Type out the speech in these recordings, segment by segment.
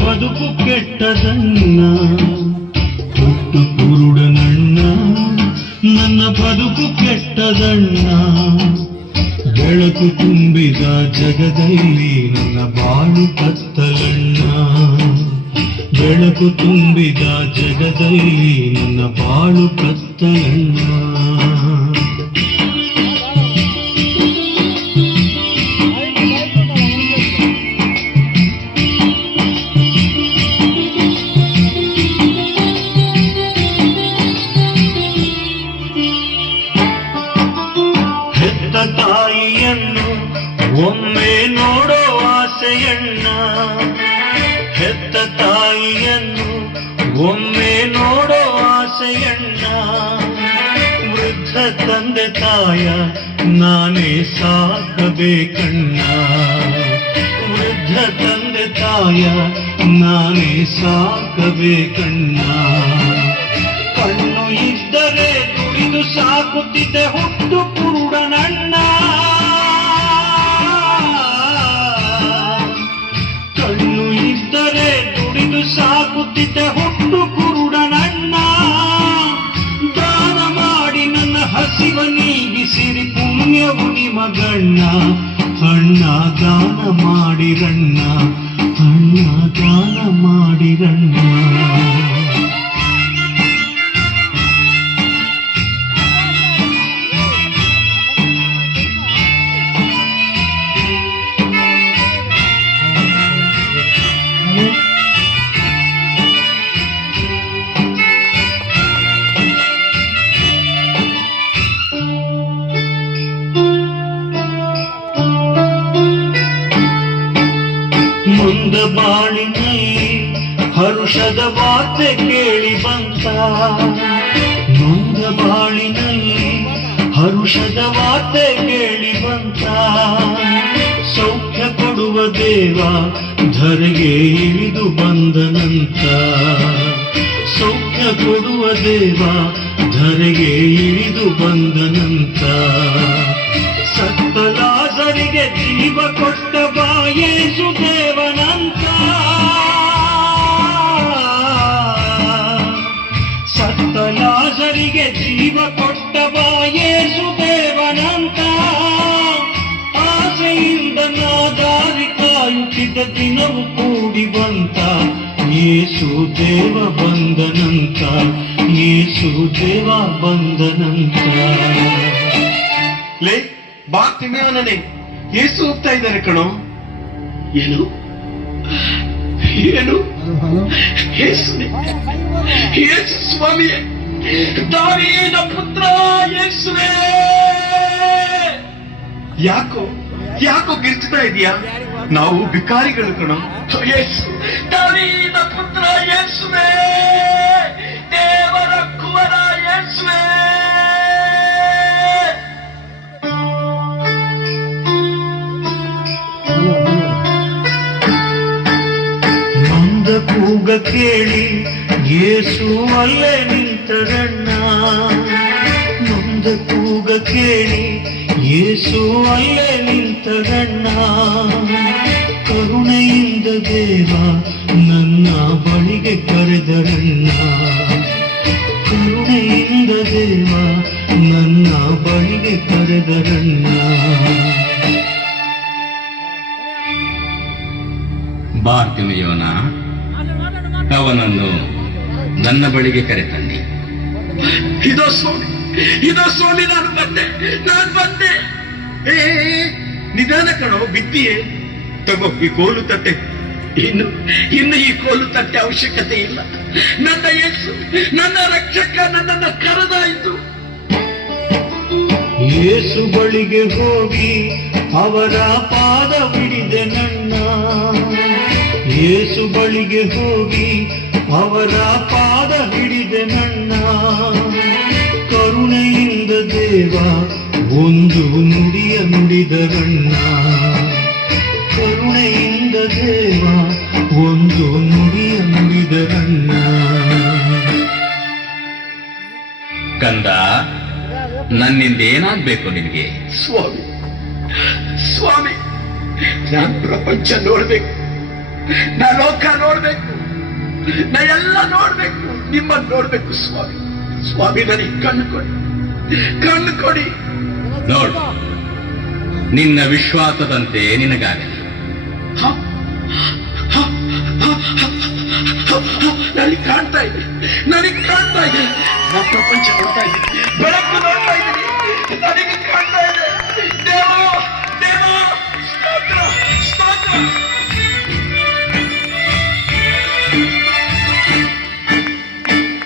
ಬದುಕು ಕೆಟ್ಟದಣ್ಣ, ಹುಟ್ಟು ಕುರುಡನಣ್ಣ, ನನ್ನ ಬದುಕು ಕೆಟ್ಟದಣ್ಣ. ಬೆಳಕು ತುಂಬಿದ ಜಗದಲ್ಲಿ ನನ್ನ ಬಾಳು ಕತ್ತಲಣ್ಣ, ಬೆಳಕು ತುಂಬಿದ ಜಗದಲ್ಲಿ ನನ್ನ ಬಾಳು ಕತ್ತಲಣ್ಣ. ತಾಯಿಯನ್ನು ಒಮ್ಮೆ ನೋಡೋ ಆಸೆಯಣ್ಣ, ಹೆತ್ತ ತಾಯಿಯನ್ನು ಒಮ್ಮೆ ನೋಡೋ ಆಸೆಯಣ್ಣ. ವೃದ್ಧ ತಂದೆ ತಾಯ ನಾನೇ ಸಾಕಬೇಕಣ್ಣ, ವೃದ್ಧ ತಂದೆ ತಾಯ ನಾನೇ ಸಾಕಬೇಕಣ್ಣ. ಕಣ್ಣು ಇದ್ದರೆ ದುಡಿದು ಸಾಕುತ್ತಿದ್ದೆ ಹುಟ್ಟು ಕುರುಡನಣ್ಣ, ಕಣ್ಣು ಇದ್ದರೆ ದುಡಿದು ಸಾಕುತ್ತಿದ್ದೆ ಹುಟ್ಟು ಕುರುಡನಣ್ಣ. ದಾನ ಮಾಡಿ ನನ್ನ ಹಸಿವ ನೀಗಿಸಿರಿ ಪುಣ್ಯವು ನಿಮಗಣ್ಣ, ಅಣ್ಣ ದಾನ ಮಾಡಿರಣ್ಣ, ಅಣ್ಣ ದಾನ ಮಾಡಿರಣ್ಣ. ಮುಂದ ಬಾಳಿನಲ್ಲಿ ಹರುಷದ ವಾರ್ತೆ ಕೇಳಿ ಬಂತ, ಮುಂದ ಬಾಳಿನಲ್ಲಿ ಹರುಷದ ವಾರ್ತೆ ಕೇಳಿ ಬಂತ. ಸೌಖ್ಯ ಕೊಡುವ ದೇವ ಧರೆಗೆ ಇಳಿದು ಬಂದನಂತ, ಸೌಖ್ಯ ಕೊಡುವ ದೇವ ಧರೆಗೆ ಇಳಿದು ಬಂದನಂತ. ಸತ್ತ ಲಾಜರಿಗೆ ಜೀವ ಕೊಟ್ಟ ಬಾ ಯೇಸು ದೇವನಂತ, ಸತ್ತ ಲಾಜರಿಗೆ ಜೀವ ಕೊಟ್ಟ ಬಾ ಯೇಸು ದೇವನಂತ. ಆಸೆಯಿಂದ ನಾ ದಾರಿ ಕಾಯುತ್ತಿದ್ದ ದಿನವು ಕೂಡಿ ಬಂತ, ಯೇಸು ದೇವ ಬಂದನಂತ, ಯೇಸು ದೇವ ಬಂದನಂತ. ಲೇ ಬಾ ತಿಮ್ಮವನೇ, ಯೇಸು ಹೋಗ್ತಾ ಇದ್ದಾರೆ ಕಣೋ. ಏನು ಏನು ಯೇಸುವೆ, ಯೇಸು ಸ್ವಾಮಿಯೇ, ದಾವೀದ ಪುತ್ರ ಯೇಸುವೇ. ಯಾಕೋ ಯಾಕೋ ಗಿರ್ಚ್ತಾ ಇದೀಯಾ? ನಾವು ಭಿಕಾರಿಗಳು ಕಣೋ. ಯೇಸು, ದಾವೀದ ಪುತ್ರ ಯೇಸುವೇ, ದೇವರ ಕುವರ ಯೇಸುವೇ. ಕೂಗ ಕೇಳಿ ಯೇಸು ಅಲ್ಲೇ ನಿಂತರಣ್ಣ, ನೊಂದ ಕೂಗ ಕೇಳಿ ಯೇಸು ಅಲ್ಲೇ ನಿಂತರಣ್ಣ. ಕರುಣೆಯಿಂದ ದೇವ ನನ್ನ ಬಳಿಗೆ ಕರೆದರಣ್ಣ, ಕರುಣೆಯಿಂದ ದೇವ ನನ್ನ ಬಳಿಗೆ ಕರೆದರಣ್ಣ. ಬಾರ್ತಿಮೆಯೋನ ಅವನನ್ನು ನನ್ನ ಬಳಿಗೆ ಕರೆತನ್ನಿ. ಇದೋ ಸ್ವಾಮಿ, ಇದೋ ಸ್ವಾಮಿ, ನಾನು ಬಂದೆ. ಏ ನಿಧಾನ ಕಣೋ, ಬಿದ್ದಿಯೇ. ತಗೋ ಈ ಕೋಲು ತಟ್ಟೆ. ಇನ್ನು ಈ ಕೋಲು ತಟ್ಟೆ ಅವಶ್ಯಕತೆ ಇಲ್ಲ. ನನ್ನ ಯೇಸು, ನನ್ನ ರಕ್ಷಕ ನನ್ನನ್ನು ಕರೆದಾಯಿತು. ಯೇಸು ಬಳಿಗೆ ಹೋಗಿ ಅವರ ಪಾದ ಹಿಡಿದೆ ನನ್ನ, ಯೇಸು ಬಳಿಗೆ ಹೋಗಿ ಅವರ ಪಾದ ಹಿಡಿದೆ ನನ್ನ. ಕರುಣೆಯಿಂದ ದೇವ ಒಂದು ನುಡಿಯ ನುಡಿದರಣ್ಣ, ಕರುಣೆಯಿಂದ ದೇವ ಒಂದು ನುಡಿಯ ನುಡಿದರಣ್ಣ. ಕಂದ, ನನ್ನಿಂದ ಏನಾಗ್ಬೇಕು ನಿನಗೆ? ಸ್ವಾಮಿ, ಸ್ವಾಮಿ, ನಾನು ಪ್ರಪಂಚ ನೋಡ್ಬೇಕು, ನಾ ಲೋಕ ನೋಡ್ಬೇಕು, ನಾ ಎಲ್ಲ ನೋಡ್ಬೇಕು, ನಿಮ್ಮನ್ನು ನೋಡ್ಬೇಕು ಸ್ವಾಮಿ. ಸ್ವಾಮಿ ನನಗೆ ಕಣ್ಣು ಕೊಡಿ, ಕಣ್ಣು ಕೊಡಿ. ನೋಡು, ನಿನ್ನ ವಿಶ್ವಾಸದಂತೆ ನಿನಗಾಗಲಿ. ನನಗೆ ಕಾಣ್ತಾ ಇದೆ, ನನಗೆ ಕಾಣ್ತಾ ಇದೆ, ನಾ ಪ್ರಪಂಚ ನೋಡ್ತಾ ಇದ್ದೀನಿ, ಬೆಳಕು ನೋಡ್ತಾ ಇದ್ದೀನಿ, ನನಗೆ ಕಾಣ್ತಾ ಇದೆ. ದೇವ ದೇವ ಸ್ತೋತ್ರ ಸ್ತೋತ್ರ.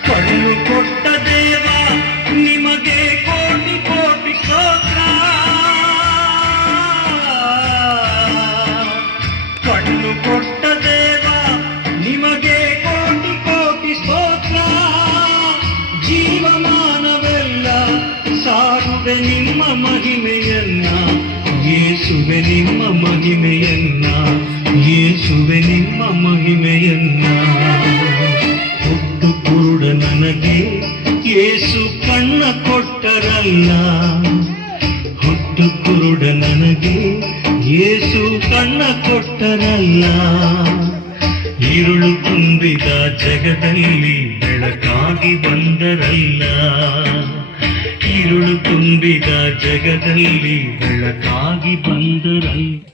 ಕಣ್ಣು ಕೊಟ್ಟ ದೇವ ನಿಮಗೆ ಕೋಟಿ ಕೋಟಿ ಸ್ತೋತ್ರ. ಕಣ್ಣು ಕೊಟ್ಟ ದೇವ ನಿಮಗೆ ಕೋಟಿ ಕೋಟಿ ಸ್ತೋತ್ರ. ಜೀವಮಾನವೆಲ್ಲ ಸಾರುವೆ ನಿಮ್ಮ ಮಹಿಮೆಯನ್ನ, ಯೇಸುವೆ ನಿಮ್ಮ ಮಹಿಮೆಯನ್ನ, ಯೇಸುವೆ ನಿಮ್ಮ ಮಹಿಮೆಯನ್ನ. ಹುಟ್ಟು ಕುರುಡ ನನಗೆ ಯೇಸು ಕಣ್ಣ ಕೊಟ್ಟರಲ್ಲ, ಹುಟ್ಟು ಕುರುಡ ನನಗೆ ಯೇಸು ಕಣ್ಣ ಕೊಟ್ಟರಲ್ಲ. ഇരുಳು ತುಂಬಿದ ಜಗದಲ್ಲಿ ಬೆಳಕಾಗಿ ಬಂದರಲ್ಲ, ഇരുಳು ತುಂಬಿದ ಜಗದಲ್ಲಿ ಬೆಳಕಾಗಿ ಬಂದರಲ್ಲ.